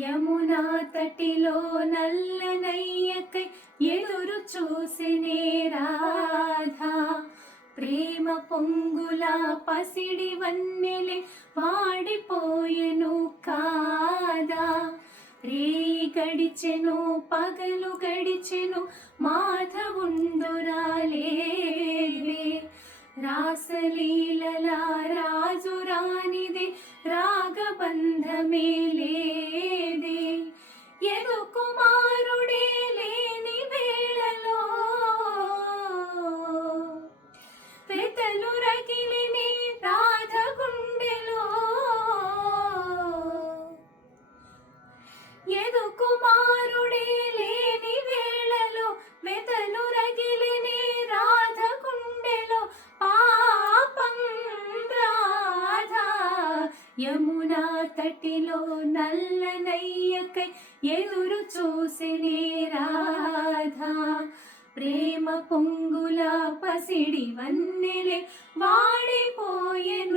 యమునా తటిలో నల్లనయ్యకై ఎదురు చూసినే రాధా. ప్రేమ పొంగుల పసిడి వన్నెలే వాడిపోయెను కాదా. రేయి గడిచెను పగలు గడిచెను మాధవుండురాలేదే. రాసలీలల రాజు రానిదే రాగబంధమే లేదే. యదు కుమారుడే లేని వేళలో వెతలు రగిలిని రాధ గుండెలో. యదు కుమారుడే లేని వేళలో వెతలు రగిలిని రాధ గుండెలో. పాపం రాధా యమునా తటిలో నల్లనయ్యకై ఎదురు చూసినే రాధా. ప్రేమ పొంగుల పసిడి వన్నెలే వాడిపోయెను